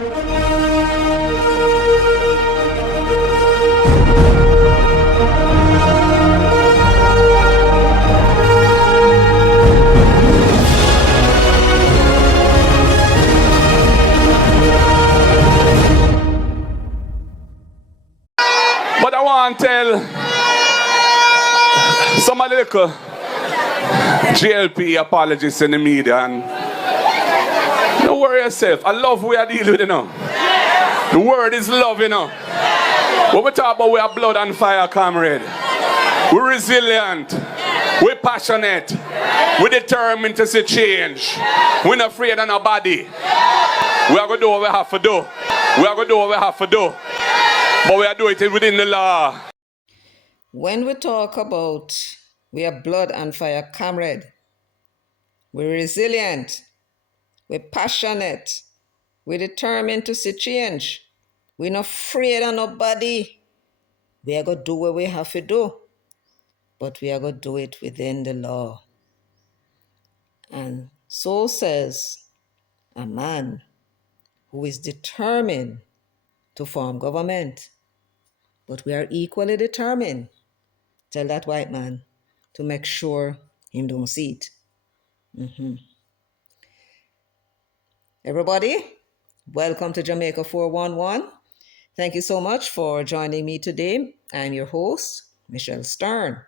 But I want to tell some of the little GLP apologists in the media, and don't worry yourself. I love we are dealing with, you know. The word is love, you know. When we talk about we are blood and fire, comrade. We're resilient. We're passionate. We're determined to see change. We're not afraid of nobody. We are going to do what we have to do. We are going to do what we have to do. But we are doing it within the law. When we talk about we are blood and fire, comrade, we're resilient, we're passionate, we're determined to see change. We're not afraid of nobody. We are going to do what we have to do, but we are going to do it within the law. And so says a man who is determined to form government. But we are equally determined, tell that white man, to make sure him don't see it. Everybody, welcome to Jamaica 411. Thank you so much for joining me today. I'm your host, Michelle Stern.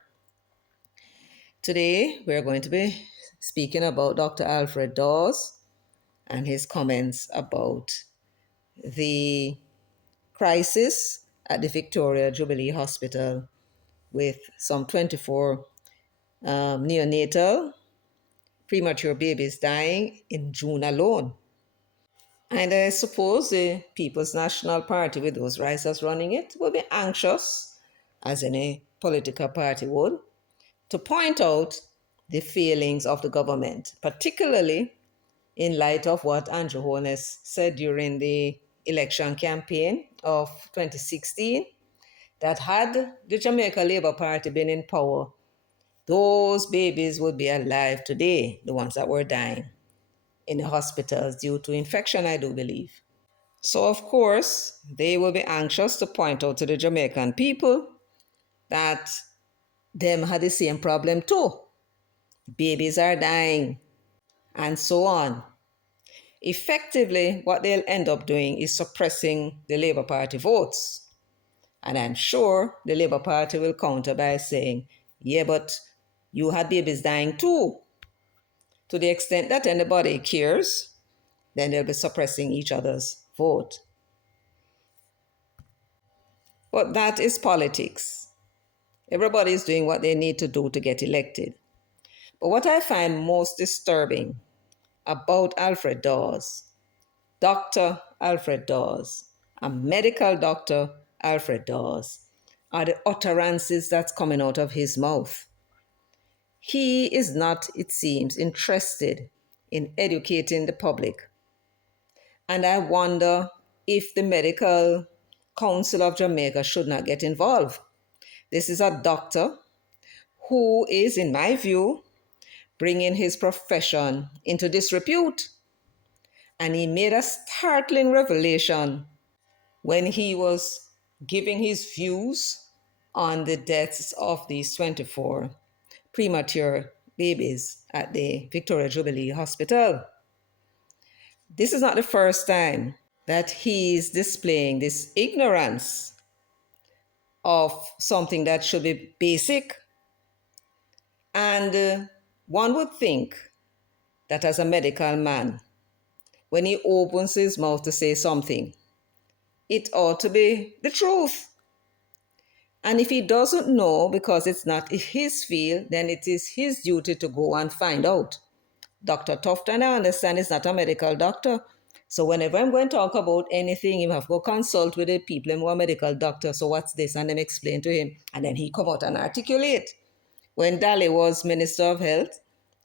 Today, we're going to be speaking about Dr. Alfred Dawes and his comments about the crisis at the Victoria Jubilee Hospital with some 24 neonatal premature babies dying in June alone. And I suppose the People's National Party, with those risers running it, will be anxious, as any political party would, to point out the failings of the government, particularly in light of what Andrew Holness said during the election campaign of 2016, that had the Jamaica Labour Party been in power, those babies would be alive today, the ones that were dying in the hospitals due to infection, I do believe. So, of course, they will be anxious to point out to the Jamaican people that them had the same problem too. Babies are dying, and so on. Effectively, what they'll end up doing is suppressing the Labour Party votes. And I'm sure the Labour Party will counter by saying, yeah, but you had babies dying too. To the extent that anybody cares, then they'll be suppressing each other's vote. But that is politics. Everybody is doing what they need to do to get elected. But what I find most disturbing about Alfred Dawes, Dr. Alfred Dawes, a medical doctor, Alfred Dawes, are the utterances that's coming out of his mouth. He is not, it seems, interested in educating the public. And I wonder if the Medical Council of Jamaica should not get involved. This is a doctor who is, in my view, bringing his profession into disrepute. And he made a startling revelation when he was giving his views on the deaths of these 24 premature babies at the Victoria Jubilee Hospital. This is not the first time that he's displaying this ignorance of something that should be basic. And one would think that as a medical man, when he opens his mouth to say something, it ought to be the truth. And if he doesn't know because it's not his field, then it is his duty to go and find out. Dr. Tufton, I understand, is not a medical doctor. So whenever I'm going to talk about anything, you have to go consult with the people who are medical doctors. So what's this? And then explain to him. And then he come out and articulate. When Dali was Minister of Health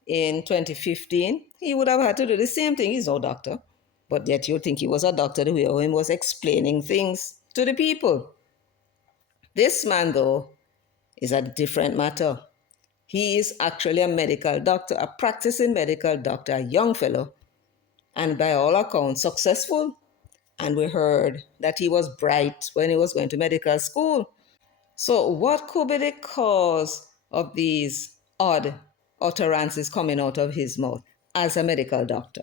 in 2015, he would have had to do the same thing. He's no doctor. But yet you think he was a doctor the way he was explaining things to the people. This man, though, is a different matter. He is actually a medical doctor, a practicing medical doctor, a young fellow, and by all accounts, successful. And we heard that he was bright when he was going to medical school. So, what could be the cause of these odd utterances coming out of his mouth as a medical doctor?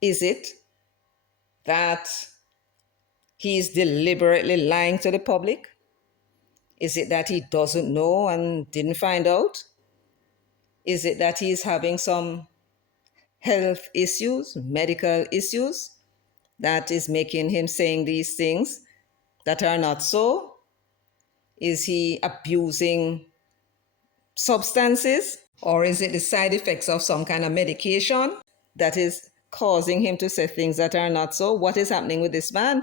Is it that he's deliberately lying to the public? Is it that he doesn't know and didn't find out? Is it that he's having some health issues, medical issues, that is making him saying these things that are not so? Is he abusing substances? Or is it the side effects of some kind of medication that is causing him to say things that are not so? What is happening with this man?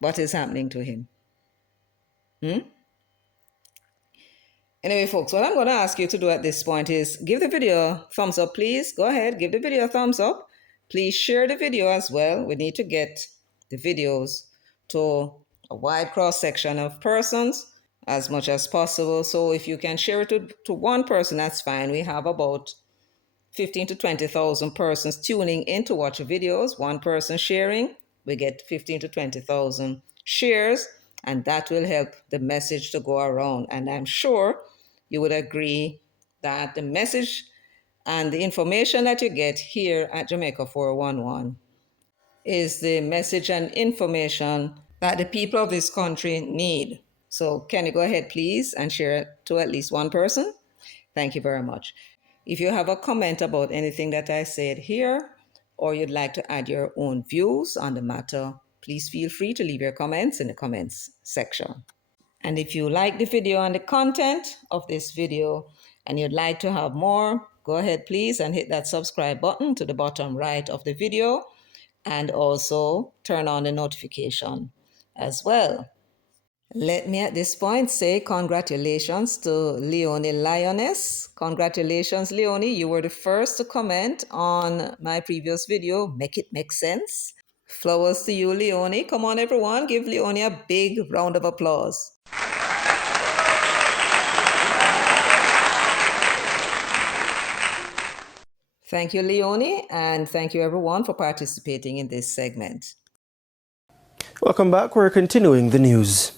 What is happening to him? Anyway, folks, what I'm going to ask you to do at this point is give the video a thumbs up, please. Go ahead, give the video a thumbs up. Please share the video as well. We need to get the videos to a wide cross section of persons as much as possible. So if you can share it to one person, that's fine. We have about 15 to 20,000 persons tuning in to watch videos. One person sharing, we get 15 to 20,000 shares, and that will help the message to go around. And I'm sure you would agree that the message and the information that you get here at Jamaica 411 is the message and information that the people of this country need. So can you go ahead, please, and share it to at least one person? Thank you very much. If you have a comment about anything that I said here, or you'd like to add your own views on the matter, please feel free to leave your comments in the comments section. And if you like the video and the content of this video and you'd like to have more, go ahead please and hit that subscribe button to the bottom right of the video, and also turn on the notification as well. Let me at this point say congratulations to Leonie Lioness. Congratulations, Leonie. You were the first to comment on my previous video, Make It Make Sense. Flowers to you, Leonie. Come on, everyone. Give Leonie a big round of applause. Thank you, Leonie, and thank you, everyone, for participating in this segment. Welcome back. We're continuing the news.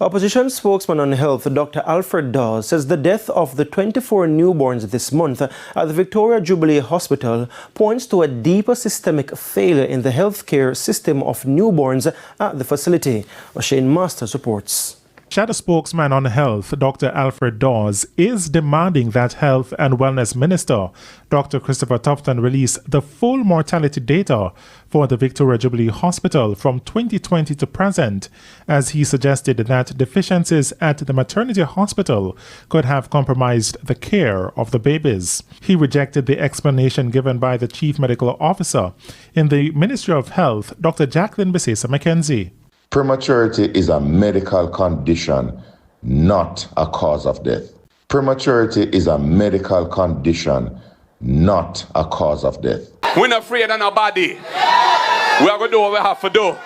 Opposition spokesman on health, Dr. Alfred Dawes, says the death of the 24 newborns this month at the Victoria Jubilee Hospital points to a deeper systemic failure in the healthcare system of newborns at the facility. Shane Masters reports. Shadow spokesman on health, Dr. Alfred Dawes, is demanding that Health and Wellness Minister, Dr. Christopher Tufton, release the full mortality data for the Victoria Jubilee Hospital from 2020 to present, as he suggested that deficiencies at the maternity hospital could have compromised the care of the babies. He rejected the explanation given by the Chief Medical Officer in the Ministry of Health, Dr. Jacqueline Besesa McKenzie. Prematurity is a medical condition, not a cause of death. Prematurity is a medical condition, not a cause of death. We're not afraid of nobody. We are going to do what we have to do.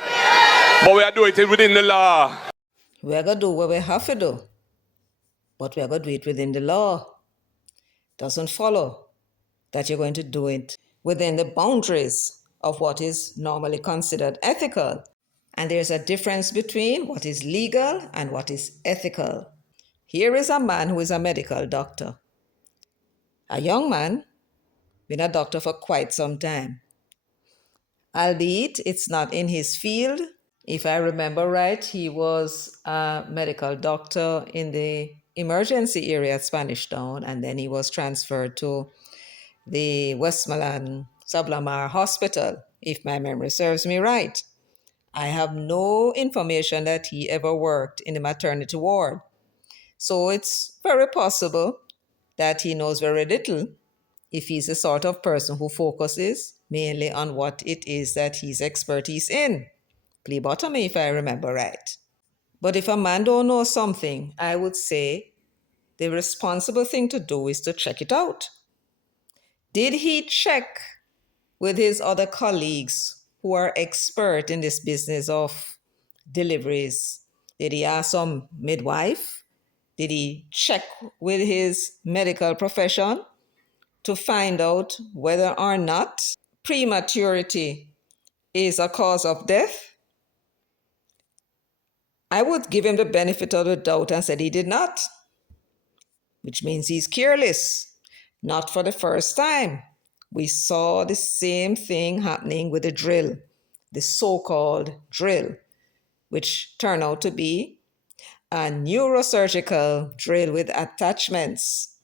But we are doing it within the law. We are going to do what we have to do. But we are going to do it within the law. Doesn't follow that you're going to do it within the boundaries of what is normally considered ethical. And there's a difference between what is legal and what is ethical. Here is a man who is a medical doctor. A young man, been a doctor for quite some time. Albeit it's not in his field. If I remember right, he was a medical doctor in the emergency area at Spanish Town, and then he was transferred to the Westmoreland Sublamar Hospital, if my memory serves me right. I have no information that he ever worked in the maternity ward. So it's very possible that he knows very little if he's the sort of person who focuses mainly on what it is that he's expertise in. Phlebotomy, if I remember right. But if a man don't know something, I would say the responsible thing to do is to check it out. Did he check with his other colleagues who are expert in this business of deliveries? Did he ask some midwife? Did he check with his medical profession to find out whether or not prematurity is a cause of death, I would give him the benefit of the doubt and said he did not, which means he's careless. Not for the first time. We saw the same thing happening with the drill, the so-called drill, which turned out to be a neurosurgical drill with attachments.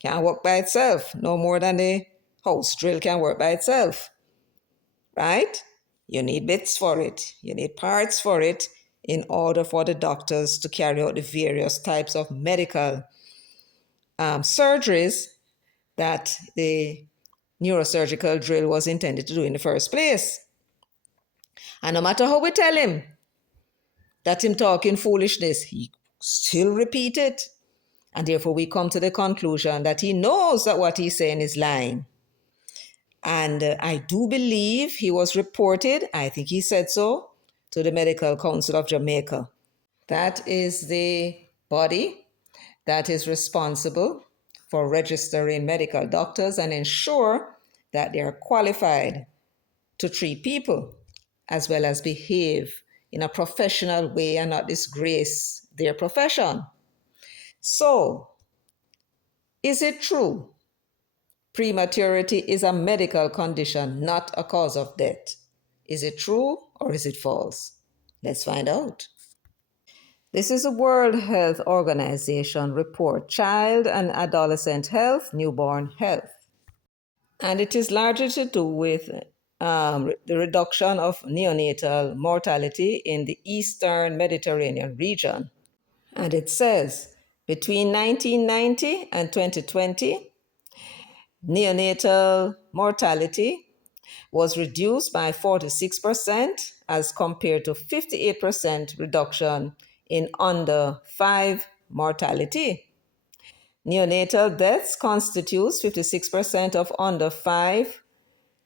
Can't work by itself, no more than the house drill can work by itself, right? You need bits for it, you need parts for it in order for the doctors to carry out the various types of medical surgeries that the neurosurgical drill was intended to do in the first place. And no matter how we tell him that him talking foolishness, he still repeat it. And therefore we come to the conclusion that he knows that what he's saying is lying. And I do believe he was reported, I think he said so, to the Medical Council of Jamaica. That is the body that is responsible for registering medical doctors and ensure that they are qualified to treat people as well as behave in a professional way and not disgrace their profession. So, is it true? Prematurity is a medical condition, not a cause of death. Is it true or is it false? Let's find out. This is a World Health Organization report, Child and Adolescent Health, Newborn Health. And it is largely to do with the reduction of neonatal mortality in the Eastern Mediterranean region. And it says, between 1990 and 2020, neonatal mortality was reduced by 46% as compared to 58% reduction in under 5 mortality. Neonatal deaths constitutes 56% of under 5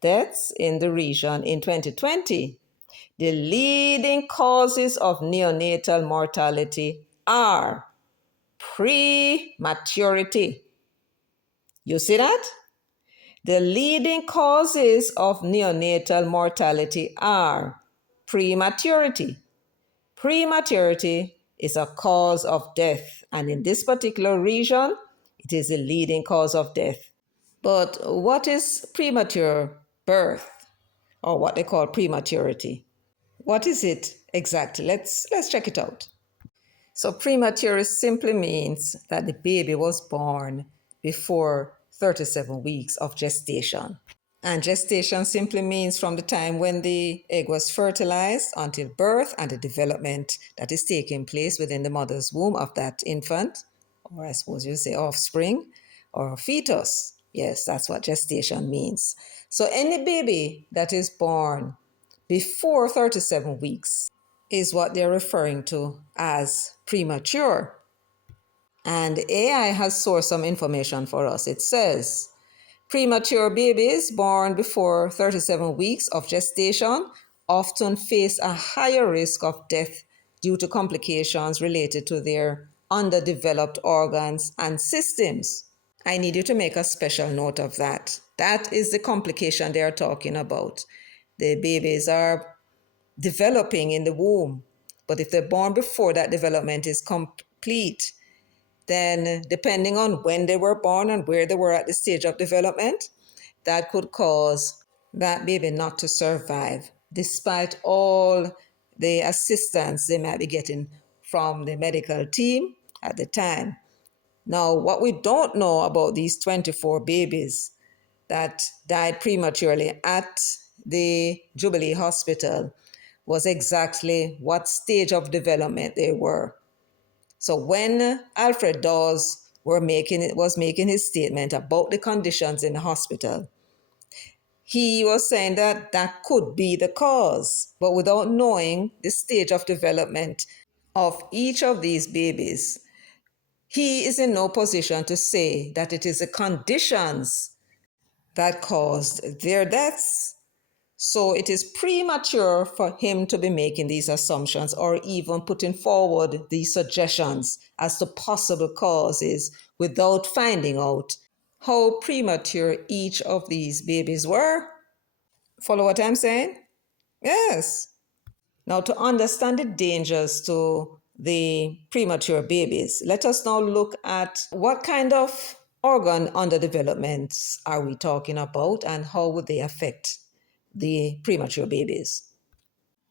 deaths in the region in 2020. The leading causes of neonatal mortality are prematurity. You see that? The leading causes of neonatal mortality are prematurity. Prematurity is a cause of death, and in this particular region, it is a leading cause of death. But what is premature birth, or what they call prematurity? What is it exactly? Let's check it out. So premature simply means that the baby was born before 37 weeks of gestation. And gestation simply means from the time when the egg was fertilized until birth and the development that is taking place within the mother's womb of that infant, or I suppose you say offspring, or fetus. Yes, that's what gestation means. So any baby that is born before 37 weeks is what they're referring to as premature. And AI has sourced some information for us. It says, premature babies born before 37 weeks of gestation often face a higher risk of death due to complications related to their underdeveloped organs and systems. I need you to make a special note of that. That is the complication they are talking about. The babies are developing in the womb, but if they're born before that development is complete, then depending on when they were born and where they were at the stage of development, that could cause that baby not to survive, despite all the assistance they might be getting from the medical team at the time. Now, what we don't know about these 24 babies that died prematurely at the Jubilee Hospital was exactly what stage of development they were. So when Alfred Dawes was making his statement about the conditions in the hospital, he was saying that that could be the cause, but without knowing the stage of development of each of these babies, he is in no position to say that it is the conditions that caused their deaths. So it is premature for him to be making these assumptions or even putting forward these suggestions as to possible causes without finding out how premature each of these babies were. Follow what I'm saying? Yes. Now, to understand the dangers to the premature babies, let us now look at what kind of organ underdevelopments are we talking about and how would they affect the premature babies.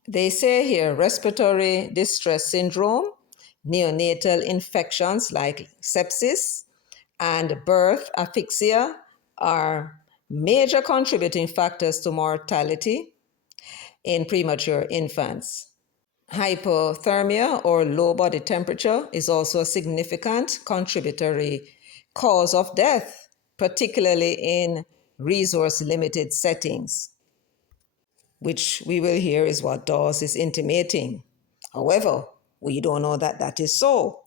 They say here respiratory distress syndrome, neonatal infections like sepsis, and birth asphyxia are major contributing factors to mortality in premature infants. Hypothermia or low body temperature is also a significant contributory cause of death, particularly in resource limited settings, which we will hear is what Dawes is intimating. However, we don't know that that is so.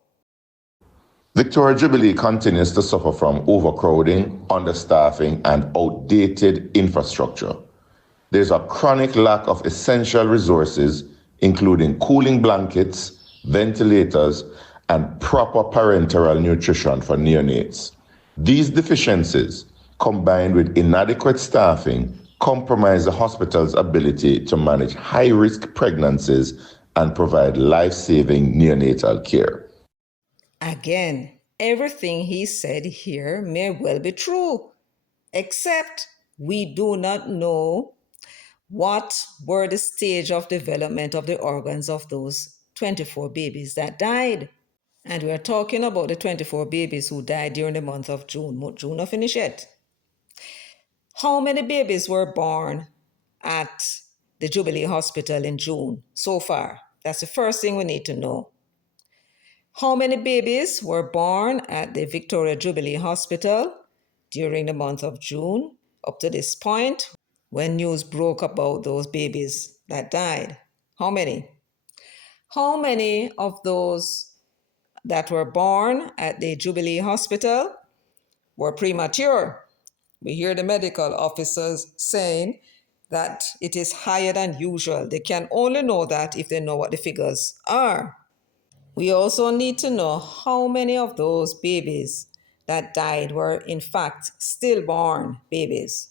Victoria Jubilee continues to suffer from overcrowding, understaffing, and outdated infrastructure. There's a chronic lack of essential resources, including cooling blankets, ventilators, and proper parenteral nutrition for neonates. These deficiencies, combined with inadequate staffing, compromise the hospital's ability to manage high-risk pregnancies and provide life-saving neonatal care. Again, everything he said here may well be true, except we do not know what were the stage of development of the organs of those 24 babies that died. And we are talking about the 24 babies who died during the month of June. June not finished yet. How many babies were born at the Jubilee Hospital in June so far? That's the first thing we need to know. How many babies were born at the Victoria Jubilee Hospital during the month of June up to this point when news broke about those babies that died? How many? How many of those that were born at the Jubilee Hospital were premature? We hear the medical officers saying that it is higher than usual. They can only know that if they know what the figures are. We also need to know how many of those babies that died were in fact stillborn babies.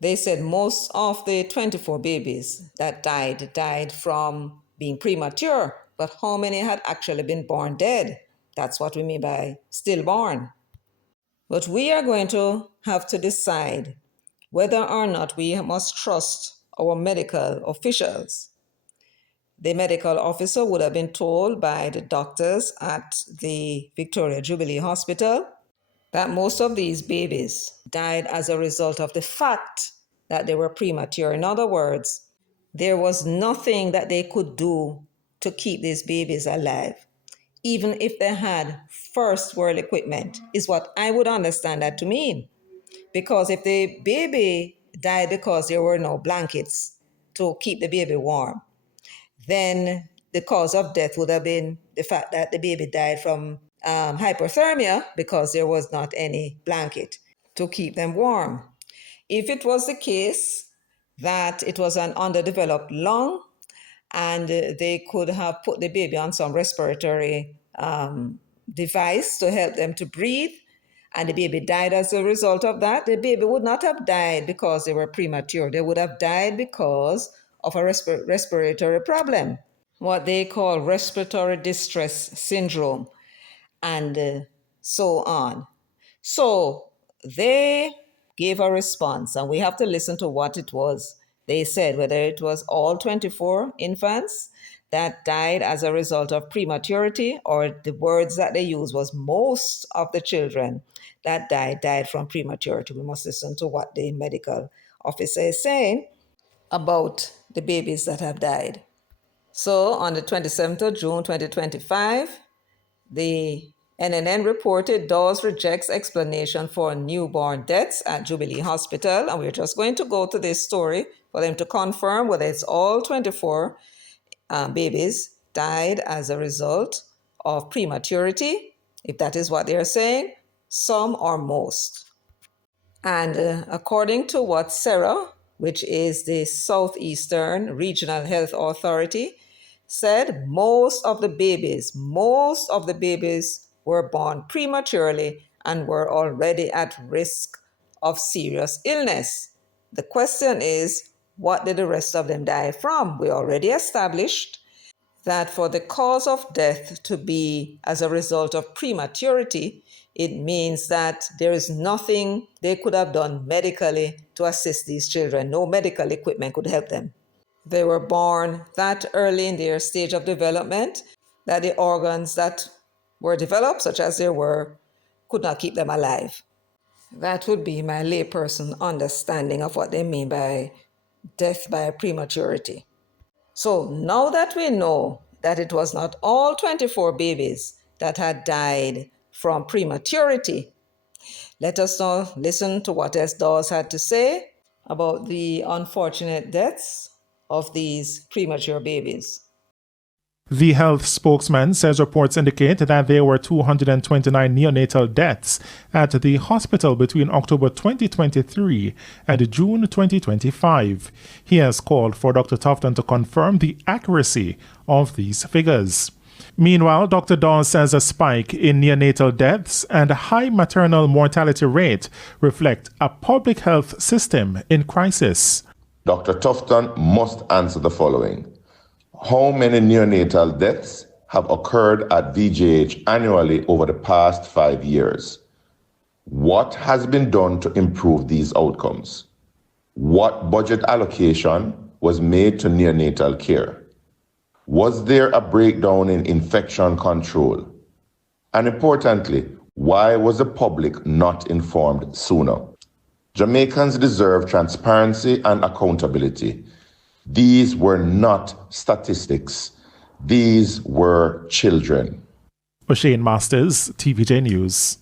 They said most of the 24 babies that died from being premature, but how many had actually been born dead? That's what we mean by stillborn. But we are going to have to decide whether or not we must trust our medical officials. The medical officer would have been told by the doctors at the Victoria Jubilee Hospital that most of these babies died as a result of the fact that they were premature. In other words, there was nothing that they could do to keep these babies alive, even if they had first world equipment, is what I would understand that to mean. Because if the baby died because there were no blankets to keep the baby warm, then the cause of death would have been the fact that the baby died from hypothermia because there was not any blanket to keep them warm. If it was the case that it was an underdeveloped lung and they could have put the baby on some respiratory device to help them to breathe, and the baby died as a result of that, the baby would not have died because they were premature. They would have died because of a respiratory problem, what they call respiratory distress syndrome, and so on. So they gave a response, and we have to listen to what it was they said, whether it was all 24 infants that died as a result of prematurity, or the words that they used was most of the children that died from prematurity. We must listen to what the medical officer is saying about the babies that have died. So on the 27th of June 2025, the NNN reported Dawes rejects explanation for newborn deaths at Jubilee Hospital. And we're just going to go to this story for them to confirm whether it's all 24 babies died as a result of prematurity, if that is what they're saying, some or most. And according to what SERA, which is the Southeastern Regional Health Authority, said most of the babies were born prematurely and were already at risk of serious illness. The question is, what did the rest of them die from? We already established that for the cause of death to be as a result of prematurity, it means that there is nothing they could have done medically to assist these children. No medical equipment could help them. They were born that early in their stage of development that the organs that were developed, such as they were, could not keep them alive. That would be my layperson understanding of what they mean by death by prematurity. So now that we know that it was not all 24 babies that had died from prematurity, let us now listen to what S. Dawes had to say about the unfortunate deaths of these premature babies. The health spokesman says reports indicate that there were 229 neonatal deaths at the hospital between October 2023 and June 2025. He has called for Dr. Tufton to confirm the accuracy of these figures. Meanwhile, Dr. Dawes says a spike in neonatal deaths and a high maternal mortality rate reflect a public health system in crisis. Dr. Tufton must answer the following. How many neonatal deaths have occurred at VJH annually over the past 5 years? What has been done to improve these outcomes? What budget allocation was made to neonatal care? Was there a breakdown in infection control? And importantly, why was the public not informed sooner? Jamaicans deserve transparency and accountability. These were not statistics. These were children. O'Shane Masters, TVJ News.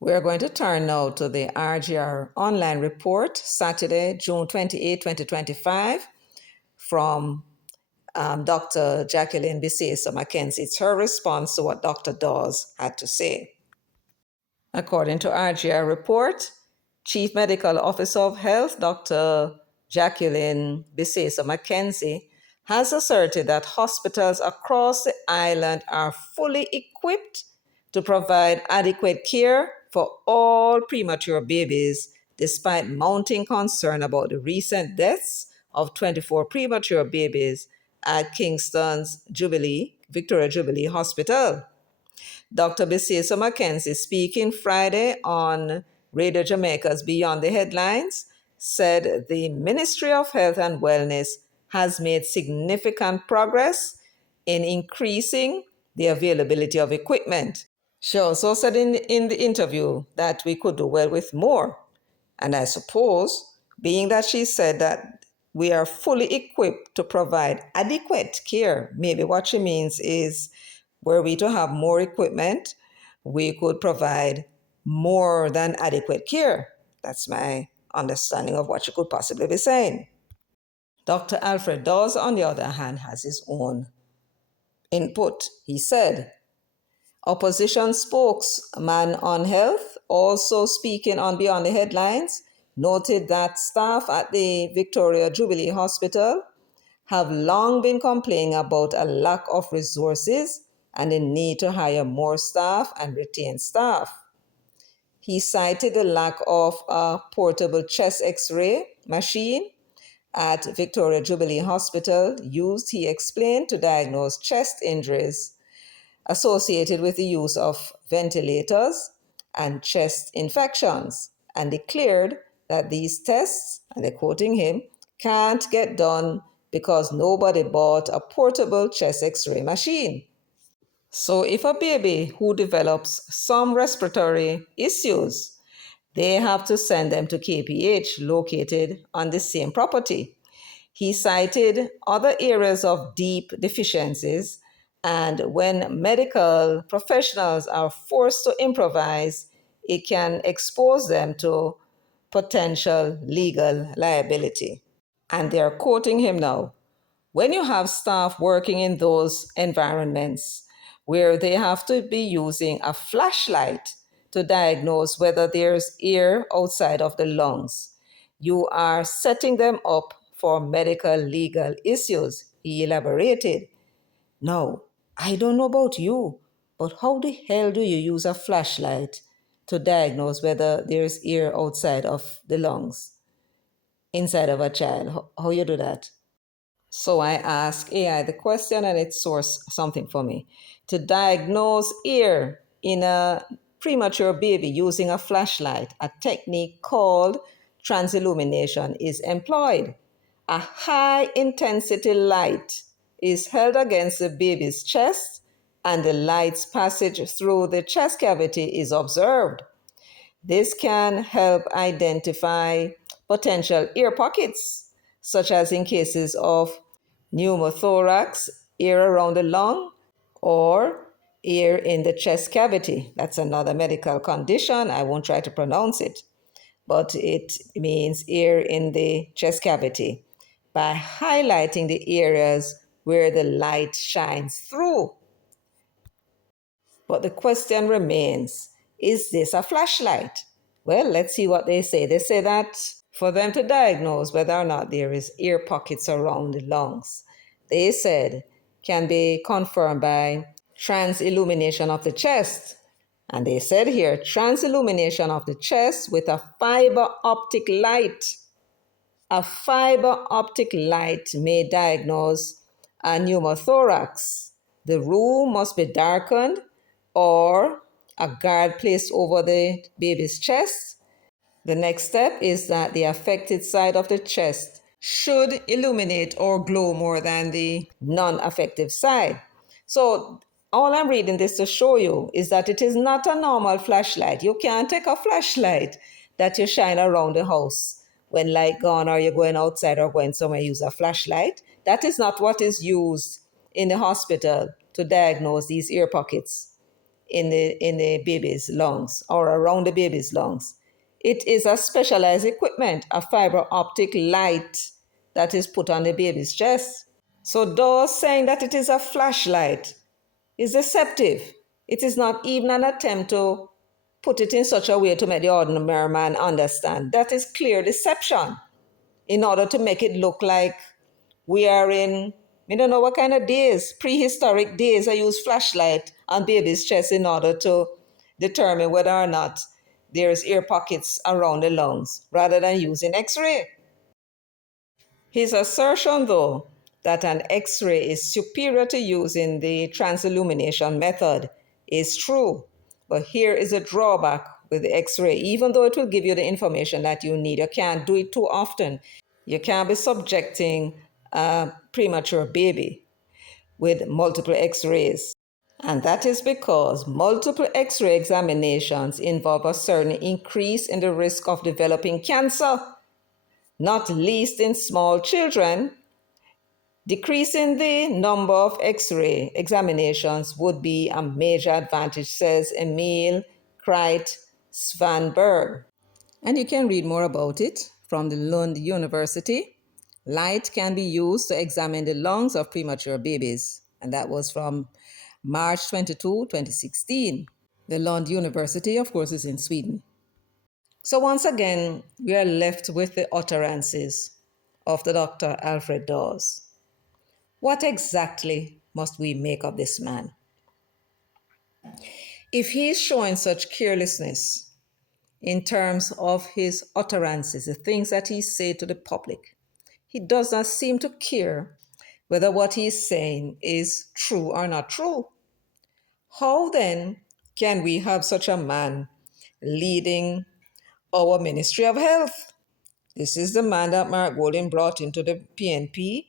We're going to turn now to the RGR online report, Saturday, June 28, 2025, from Dr. Jacqueline Bisesa Mackenzie. It's her response to what Dr. Dawes had to say. According to RGR report, Chief Medical Officer of Health, Dr. Jacqueline Bisesa Mackenzie, has asserted that hospitals across the island are fully equipped to provide adequate care for all premature babies, despite mounting concern about the recent deaths of 24 premature babies at Kingston's Victoria Jubilee Hospital. Dr. Bisesa Mackenzie, speaking Friday on Radio Jamaica's Beyond the Headlines, said the Ministry of Health and Wellness has made significant progress in increasing the availability of equipment. She also said in the interview that we could do well with more. And I suppose, being that she said that we are fully equipped to provide adequate care, maybe what she means is, were we to have more equipment, we could provide more than adequate care. That's my understanding of what she could possibly be saying. Dr. Alfred Dawes, on the other hand, has his own input. He said, opposition spokesman on health, also speaking on Beyond the Headlines, noted that staff at the Victoria Jubilee Hospital have long been complaining about a lack of resources and the need to hire more staff and retain staff. He cited the lack of a portable chest x-ray machine at Victoria Jubilee Hospital used, he explained, to diagnose chest injuries associated with the use of ventilators and chest infections, and declared that these tests, and they're quoting him, can't get done because nobody bought a portable chest x-ray machine. So if a baby who develops some respiratory issues, they have to send them to KPH located on the same property. He cited other areas of deep deficiencies, and when medical professionals are forced to improvise, it can expose them to potential legal liability. And they're quoting him now. When you have staff working in those environments where they have to be using a flashlight to diagnose whether there's air outside of the lungs, you are setting them up for medical legal issues, he elaborated. Now, I don't know about you, but how the hell do you use a flashlight to diagnose whether there's air outside of the lungs? inside of a child. How you do that? So I ask AI the question and it sources something for me. To diagnose ear in a premature baby using a flashlight, a technique called transillumination is employed. A high intensity light is held against the baby's chest and the light's passage through the chest cavity is observed. This can help identify potential ear pockets, such as in cases of pneumothorax, ear around the lung, or ear in the chest cavity. That's another medical condition. I won't try to pronounce it, but it means ear in the chest cavity by highlighting the areas where the light shines through. But the question remains, is this a flashlight? Well, let's see what they say. They say that for them to diagnose whether or not there is ear pockets around the lungs, they said can be confirmed by transillumination of the chest. And they said here, transillumination of the chest with a fiber optic light. A fiber optic light may diagnose a pneumothorax. The room must be darkened or a guard placed over the baby's chest. The next step is that the affected side of the chest should illuminate or glow more than the non-affected side. So all I'm reading this to show you is that it is not a normal flashlight. You can't take a flashlight that you shine around the house when light gone or you're going outside or going somewhere, use a flashlight. That is not what is used in the hospital to diagnose these ear pockets in the baby's lungs or around the baby's lungs. It is a specialized equipment, a fiber optic light that is put on the baby's chest. So Dawes saying that it is a flashlight is deceptive. It is not even an attempt to put it in such a way to make the ordinary man understand. That is clear deception in order to make it look like we are in, I don't know what kind of days, prehistoric days. I use flashlight on baby's chest in order to determine whether or not there's ear pockets around the lungs rather than using x-ray. His assertion, though, that an x-ray is superior to using the transillumination method is true. But here is a drawback with the x-ray. Even though it will give you the information that you need, you can't do it too often. You can't be subjecting a premature baby with multiple x-rays. And that is because multiple x-ray examinations involve a certain increase in the risk of developing cancer, not least in small children. Decreasing the number of x-ray examinations would be a major advantage, says Emil Kreit Svanberg. And you can read more about it from the Lund University. Light can be used to examine the lungs of premature babies. And that was from March 22, 2016. The Lund University, of course, is in Sweden. So once again, we are left with the utterances of the Dr. Alfred Dawes. What exactly must we make of this man? If he is showing such carelessness in terms of his utterances, the things that he said to the public, he does not seem to care whether what he is saying is true or not true. How then can we have such a man leading our Ministry of Health? This is the man that Mark Golding brought into the PNP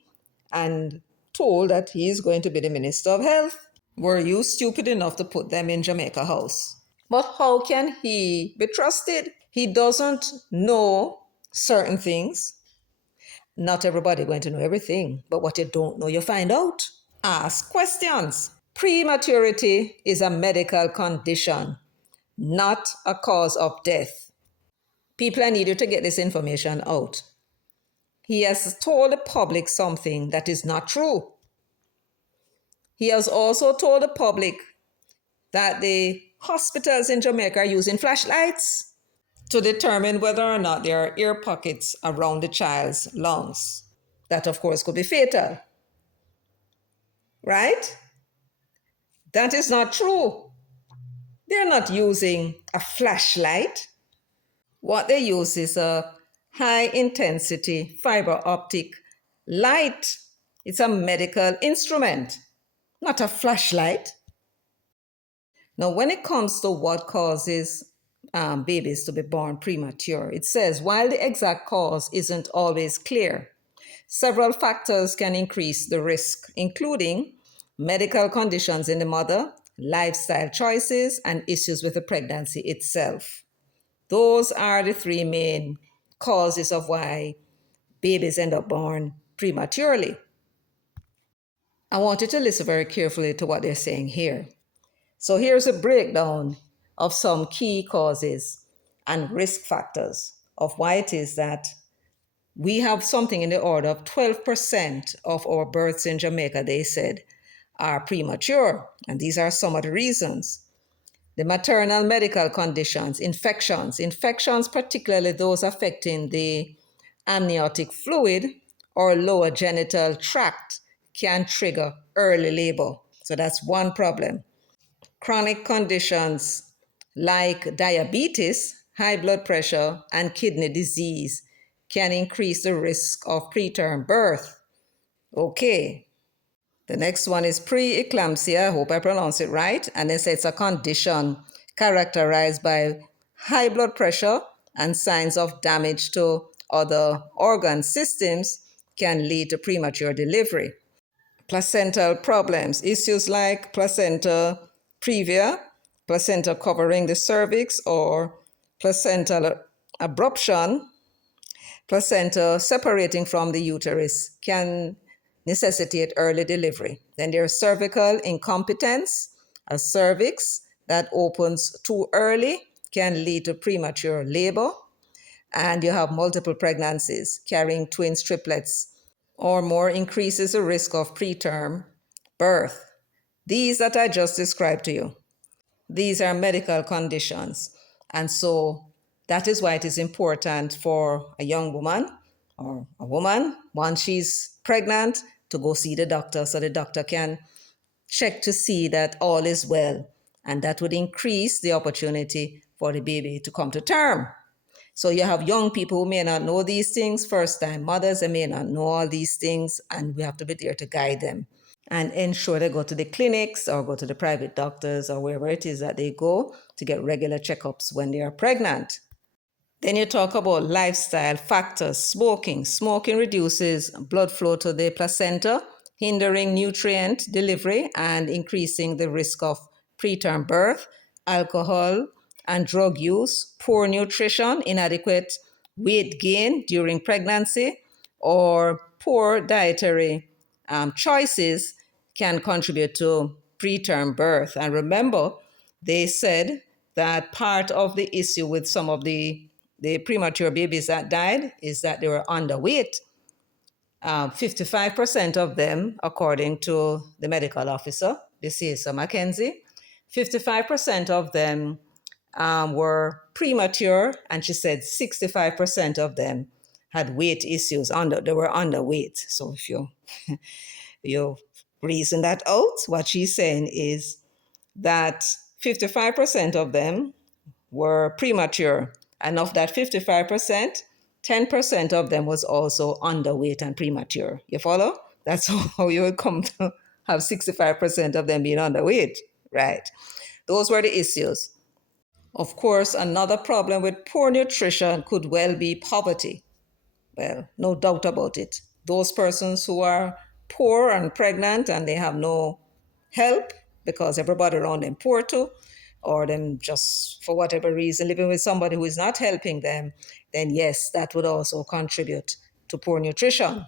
and told that he is going to be the Minister of Health. Were you stupid enough to put them in Jamaica House? But how can he be trusted? He doesn't know certain things. Not everybody going to know everything, but what you don't know, you find out. Ask questions. Prematurity is a medical condition, not a cause of death. People, I need you to get this information out. He has told the public something that is not true. He has also told the public that the hospitals in Jamaica are using flashlights to determine whether or not there are ear pockets around the child's lungs. That, of course, could be fatal. Right? That is not true. They're not using a flashlight. What they use is a high intensity fiber optic light. It's a medical instrument, not a flashlight. Now, when it comes to what causes babies to be born premature, it says while the exact cause isn't always clear, several factors can increase the risk, including medical conditions in the mother, lifestyle choices, and issues with the pregnancy itself. Those are the three main causes of why babies end up born prematurely. I want you to listen very carefully to what they're saying here. So here's a breakdown of some key causes and risk factors of why it is that we have something in the order of 12% of our births in Jamaica, they said, are premature. And these are some of the reasons. The maternal medical conditions, infections, particularly those affecting the amniotic fluid or lower genital tract, can trigger early labor. So that's one problem. Chronic conditions like diabetes, high blood pressure, and kidney disease can increase the risk of preterm birth. Okay. The next one is preeclampsia. I hope I pronounce it right. And they say it's a condition characterized by high blood pressure and signs of damage to other organ systems can lead to premature delivery. Placental problems, issues like placenta previa, placenta covering the cervix, or placental abruption, placenta separating from the uterus can necessitate early delivery. Then there's cervical incompetence, a cervix that opens too early can lead to premature labor. And you have multiple pregnancies, carrying twins, triplets, or more increases the risk of preterm birth. These that I just described to you, these are medical conditions. And so that is why it is important for a young woman or a woman, once she's pregnant, to go see the doctor so the doctor can check to see that all is well. And that would increase the opportunity for the baby to come to term. So you have young people who may not know these things, first-time mothers, they may not know all these things, and we have to be there to guide them and ensure they go to the clinics or go to the private doctors or wherever it is that they go to get regular checkups when they are pregnant. Then you talk about lifestyle factors. Smoking reduces blood flow to the placenta, hindering nutrient delivery and increasing the risk of preterm birth. Alcohol and drug use, poor nutrition, inadequate weight gain during pregnancy, or poor dietary choices can contribute to preterm birth. And remember, they said that part of the issue with some of the premature babies that died is that they were underweight. 55% of them, according to the medical officer, Bisiesa Mackenzie, 55% of them were premature, and she said 65% of them had weight issues. They were underweight. So if you reason that out, what she's saying is that 55% of them were premature. And of that 55%, 10% of them was also underweight and premature. You follow? That's how you would come to have 65% of them being underweight, right? Those were the issues. Of course, another problem with poor nutrition could well be poverty. Well, no doubt about it. Those persons who are poor and pregnant and they have no help because everybody around them poor too, or them just for whatever reason living with somebody who is not helping them, then yes, that would also contribute to poor nutrition.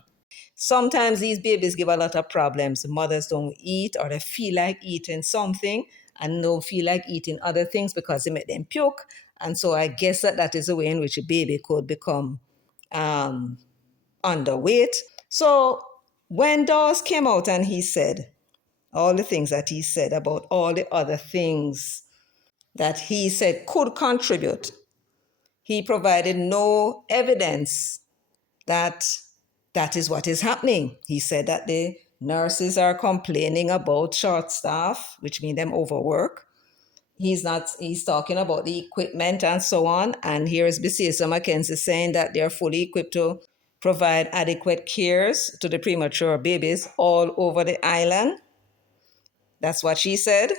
Sometimes these babies give a lot of problems. Mothers don't eat or they feel like eating something and don't feel like eating other things because they make them puke. And so I guess that is a way in which a baby could become underweight. So when Dawes came out and he said all the things that he said about all the other things that he said could contribute, he provided no evidence that that is what is happening. He said that the nurses are complaining about short staff, which means them overwork. he's talking about the equipment and so on. And here is Bisesa Mackenzie saying that they're fully equipped to provide adequate cares to the premature babies all over the island. That's what she said.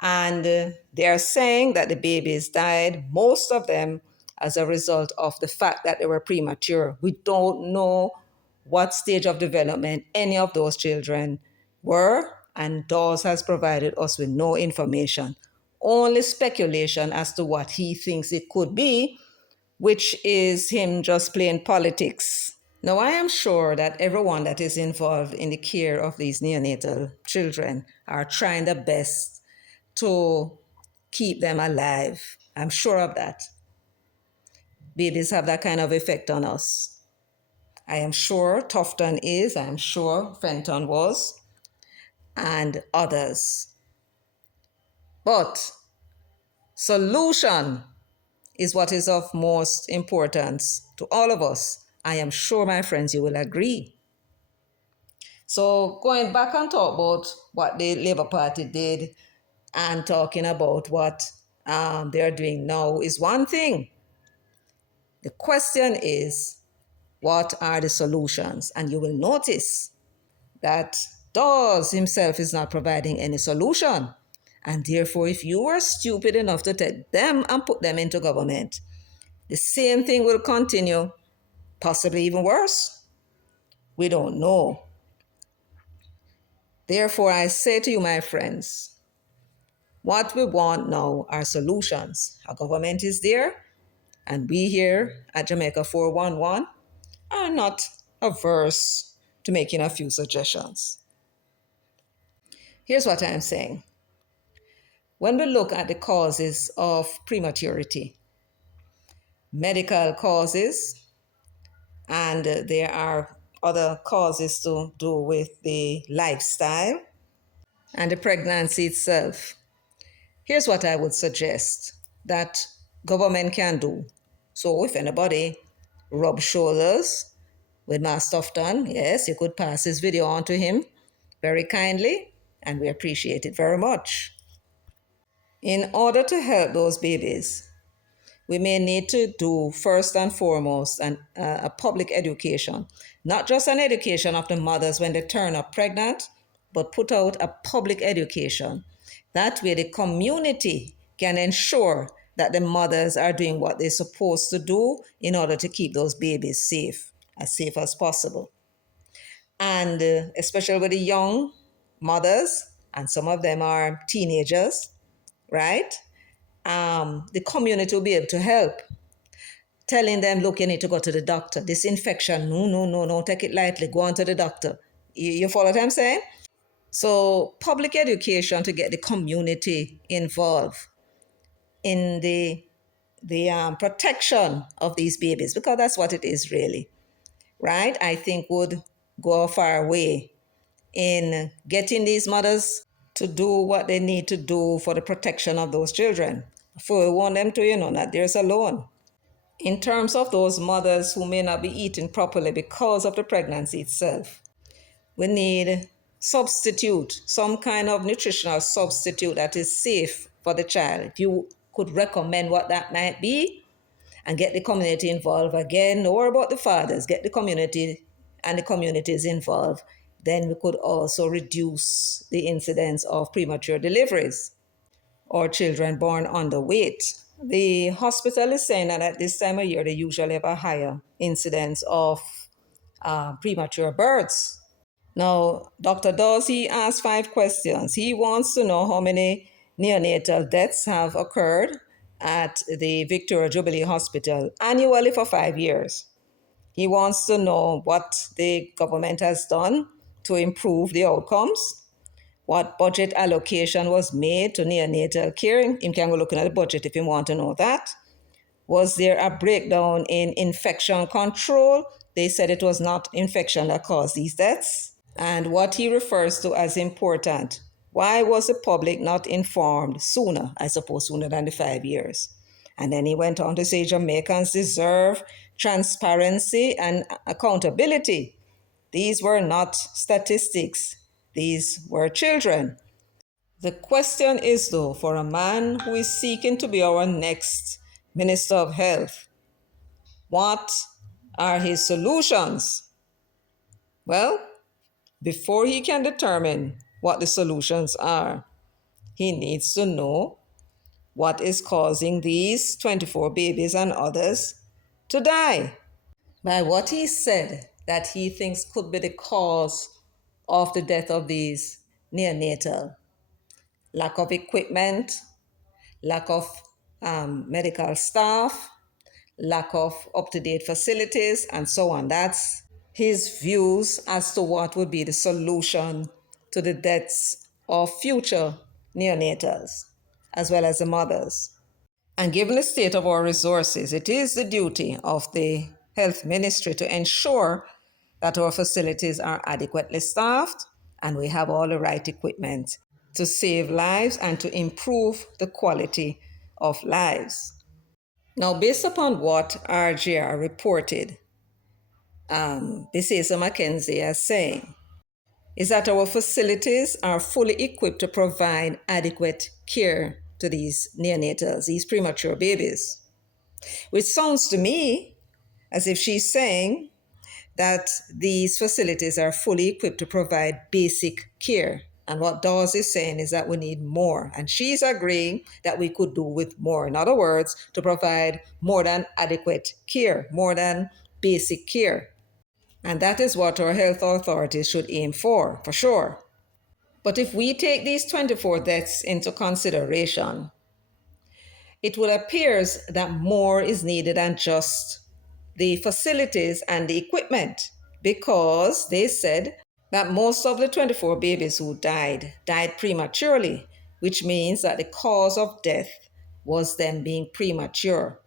And they are saying that the babies died, most of them, as a result of the fact that they were premature. We don't know what stage of development any of those children were, and Dawes has provided us with no information, only speculation as to what he thinks it could be, which is him just playing politics. Now, I am sure that everyone that is involved in the care of these neonatal children are trying their best to keep them alive. I'm sure of that. Babies have that kind of effect on us. I am sure Tufton is, I am sure Fenton was, and others. But solution is what is of most importance to all of us. I am sure, my friends, you will agree. So going back and talk about what the Labour Party did and talking about what they're doing now is one thing. The question is, what are the solutions? And you will notice that Dawes himself is not providing any solution. And therefore, if you were stupid enough to take them and put them into government, the same thing will continue, possibly even worse. We don't know. Therefore, I say to you, my friends, what we want now are solutions. Our government is there, and we here at Jamaica 411 are not averse to making a few suggestions. Here's what I'm saying. When we look at the causes of prematurity, medical causes, and there are other causes to do with the lifestyle and the pregnancy itself, here's what I would suggest that government can do. So if anybody rub shoulders with Master Tufton, yes, you could pass this video on to him very kindly, and we appreciate it very much. In order to help those babies, we may need to do first and foremost a public education, not just an education of the mothers when they turn up pregnant, but put out a public education. That way the community can ensure that the mothers are doing what they're supposed to do in order to keep those babies safe as possible. And especially with the young mothers, and some of them are teenagers, right? The community will be able to help, telling them, look, you need to go to the doctor. This infection, no, take it lightly. Go on to the doctor. You follow what I'm saying? So public education to get the community involved in the protection of these babies, because that's what it is really, right? I think would go a far way in getting these mothers to do what they need to do for the protection of those children. For we want them to, not theirs alone. In terms of those mothers who may not be eating properly because of the pregnancy itself, we need some kind of nutritional substitute that is safe for the child. If you could recommend what that might be and get the community involved again, no worry about the fathers, get the community and the communities involved, then we could also reduce the incidence of premature deliveries or children born underweight. The hospital is saying that at this time of year, they usually have a higher incidence of premature births. Now, Dr. Dawes, he asked 5 questions. He wants to know how many neonatal deaths have occurred at the Victoria Jubilee Hospital annually for 5 years. He wants to know what the government has done to improve the outcomes, what budget allocation was made to neonatal care. You can go looking at the budget if you want to know that. Was there a breakdown in infection control? They said it was not infection that caused these deaths. And what he refers to as important, why was the public not informed sooner? I suppose sooner than the 5 years. And then he went on to say Jamaicans deserve transparency and accountability. These were not statistics. These were children. The question is, though, for a man who is seeking to be our next Minister of Health, what are his solutions? Well, before he can determine what the solutions are, he needs to know what is causing these 24 babies and others to die. By what he said that he thinks could be the cause of the death of these neonatal: lack of equipment, lack of medical staff, lack of up-to-date facilities, and so on. That's his views as to what would be the solution to the deaths of future neonatals, as well as the mothers. And given the state of our resources, it is the duty of the health ministry to ensure that our facilities are adequately staffed and we have all the right equipment to save lives and to improve the quality of lives. Now, based upon what RGR reported, Bisesa Mackenzie is saying, is that our facilities are fully equipped to provide adequate care to these neonatals, these premature babies. Which sounds to me as if she's saying that these facilities are fully equipped to provide basic care. And what Dawes is saying is that we need more. And she's agreeing that we could do with more. In other words, to provide more than adequate care, more than basic care. And that is what our health authorities should aim for sure. But if we take these 24 deaths into consideration, it would appear that more is needed than just the facilities and the equipment, because they said that most of the 24 babies who died prematurely, which means that the cause of death was them being premature.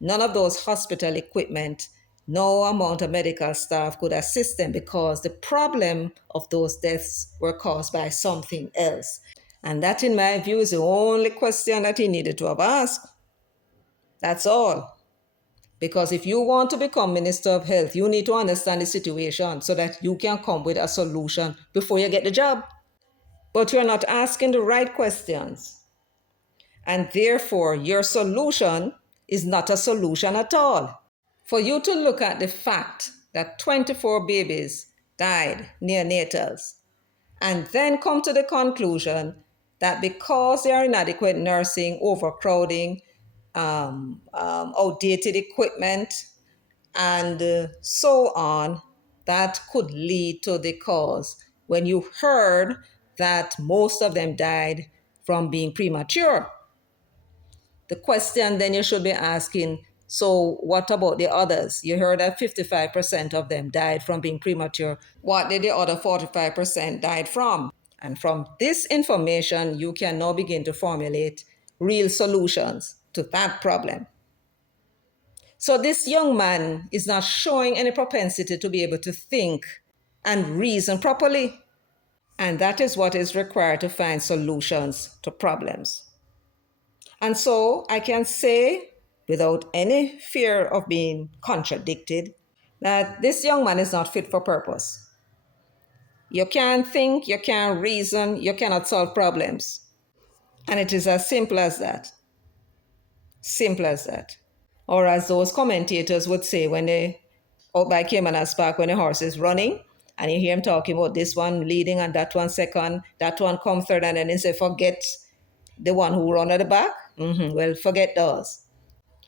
None of those hospital equipment, no amount of medical staff could assist them because the problem of those deaths were caused by something else. And that, in my view, is the only question that he needed to have asked. That's all. Because if you want to become Minister of Health, you need to understand the situation so that you can come with a solution before you get the job. But you're not asking the right questions. And therefore, your solution is not a solution at all. For you to look at the fact that 24 babies died, neonatals, and then come to the conclusion that because they are inadequate nursing, overcrowding, outdated equipment, and so on, that could lead to the cause. When you heard that most of them died from being premature, the question then you should be asking, so what about the others? You heard that 55% of them died from being premature. What did the other 45% died from? And from this information, you can now begin to formulate real solutions to that problem. So this young man is not showing any propensity to be able to think and reason properly. And that is what is required to find solutions to problems. And so I can say, without any fear of being contradicted, that this young man is not fit for purpose. You can't think, you can't reason, you cannot solve problems. And it is as simple as that. Simple as that. Or as those commentators would say when they, out by Caymanas Park, when the horse is running, and you hear him talking about this one leading and that one second, that one come third, and then he say, forget the one who run at the back. Well, forget Dawes.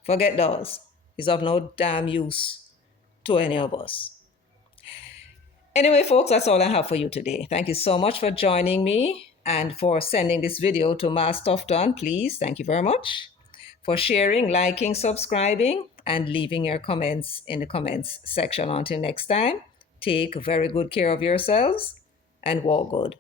Forget Dawes. He's of no damn use to any of us. Anyway, folks, that's all I have for you today. Thank you so much for joining me and for sending this video to Mas Tufton. Please, thank you very much for sharing, liking, subscribing, and leaving your comments in the comments section. Until next time, take very good care of yourselves and walk good.